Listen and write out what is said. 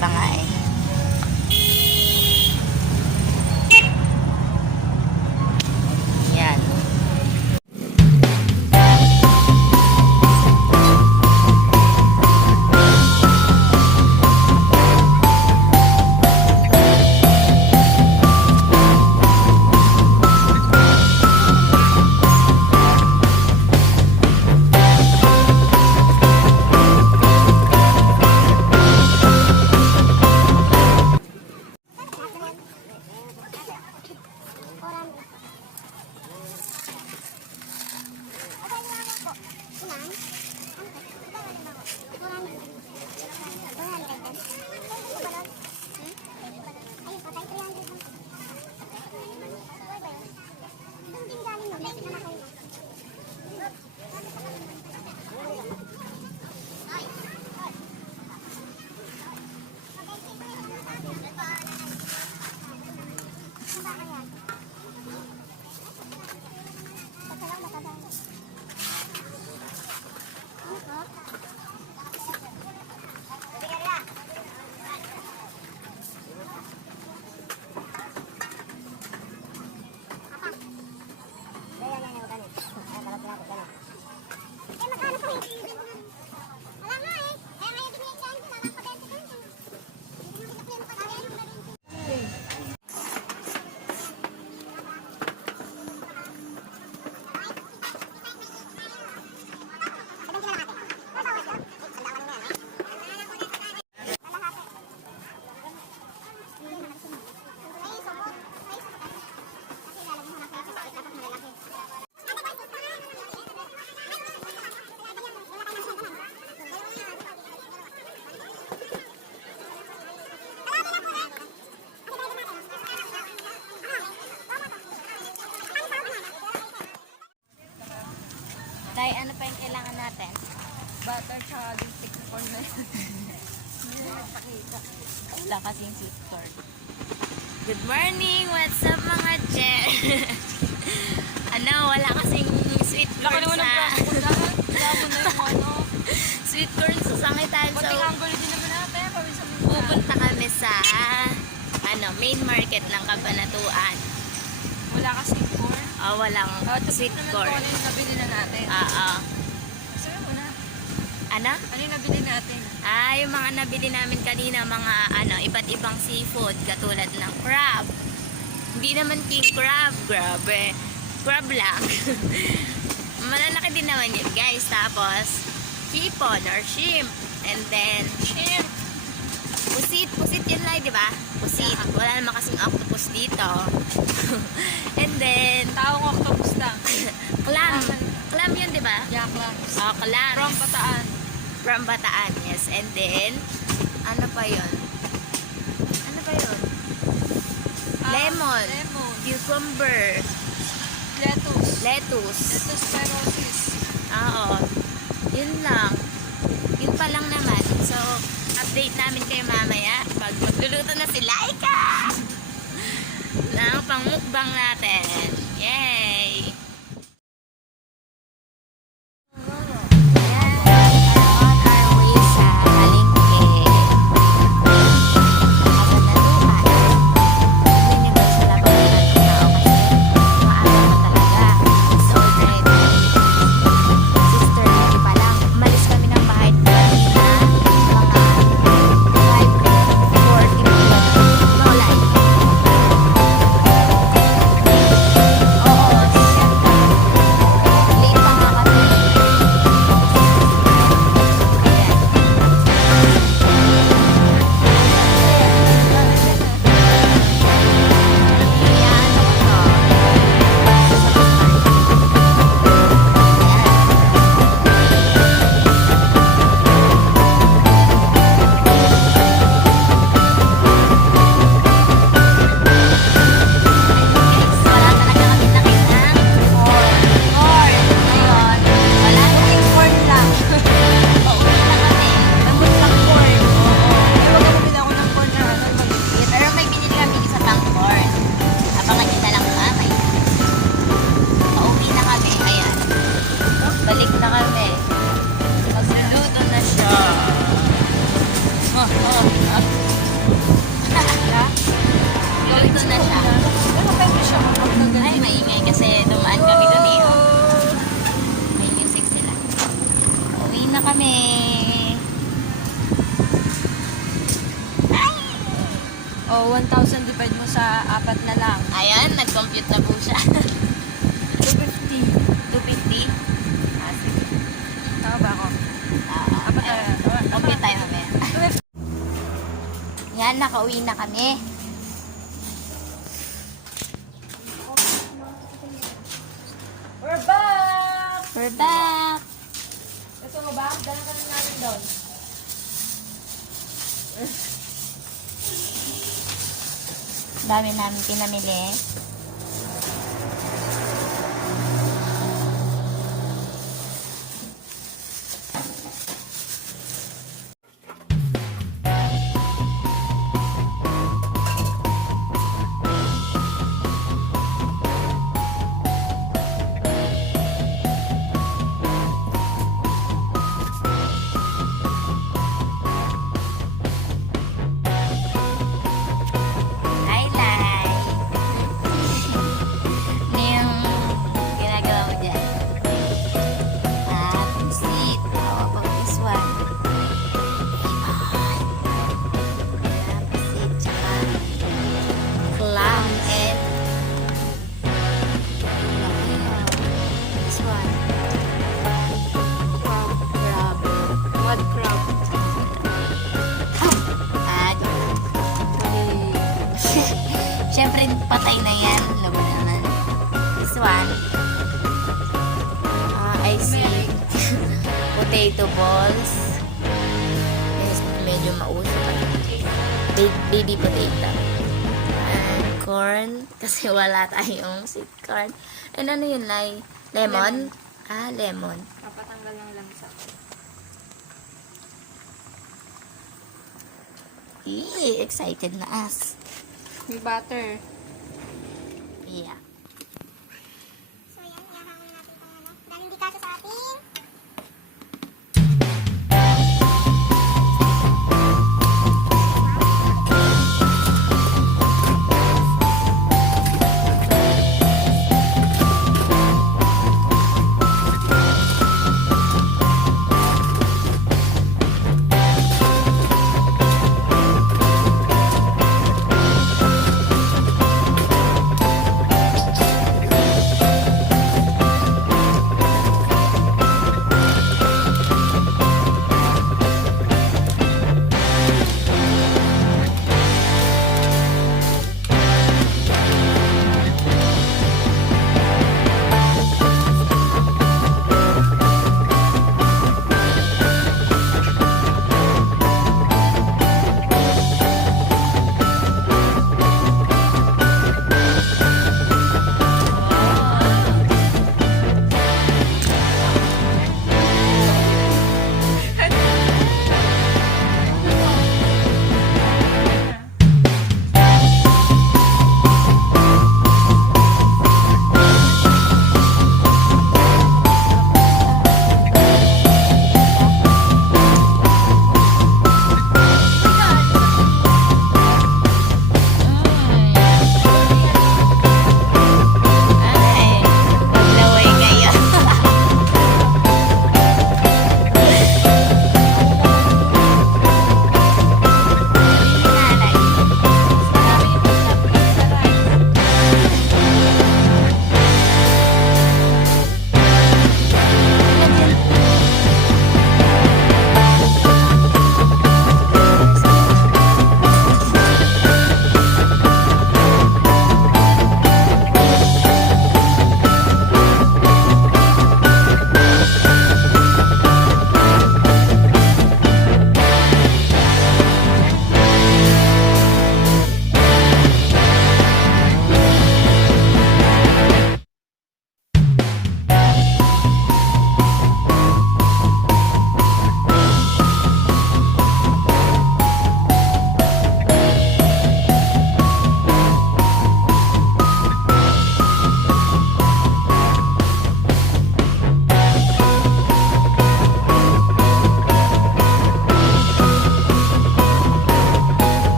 pa nga eh. Yan. Tay, ano pa yung kailangan natin? Butter tsaka yung stick corn na yun. Wala kasing sweet corn. Good morning! What's up mga Cher? Ano, wala kasing sweet corn sa... sweet corn sa sangitan. So, pupunta kami sa main market ng Cabanatuan. Wala kasing corn? Oh, walang sweet corn. Ano yung nabili na natin? Sabi mo na. Ano? Ano yung nabili natin? Yung mga nabili namin kanina, mga iba't ibang seafood, katulad ng crab. Hindi naman king crab, grabe. Crab lang. Malalaki din naman yun, guys. Tapos, hipon or shrimp. And then, Shrimp. Pusit yun lang, di ba? Pusit. Wala naman kasing octopus dito. And then, Tahong octopus lang. clam. Clam yun, di ba? Yeah, clams. Oh, clam. From Bataan. From Bataan, yes. And then, ano pa yun? Lemon. Lemon. Cucumber. Lettuce. Spirosis. Oo. Yun lang. Yun pa lang naman. So, update namin kayo mamaya pag magluluto na si LYKA ng pang mukbang natin. Yay! Magluluto na siya. kasi dumaan kami dun eh. Oh. May music sila. Uwi na kami. Oh, 1,000 divide mo sa 4 na lang. Ayan, nag-compute na po siya. 250. 250. Ah, sige. Tama ba ako? Apat tayo. Compute tayo mamaya. 250. Yan, nakauwi na kami. We're back! We're back. Gusto mo ba? Dala ka na namin doon. Dami namin pinamili. Clam and this one. Crab. Mud crab. Siyempre, patay na yan. Labo naman. This one. I see. Potato balls. Yes, medyo mauso pa. Baby potato. And corn. Kasi wala tayong sweet corn. And ano yun, Lai? Lemon? Ah, lemon. Papatanggal ng langsa. Excited na as. May butter. Yeah.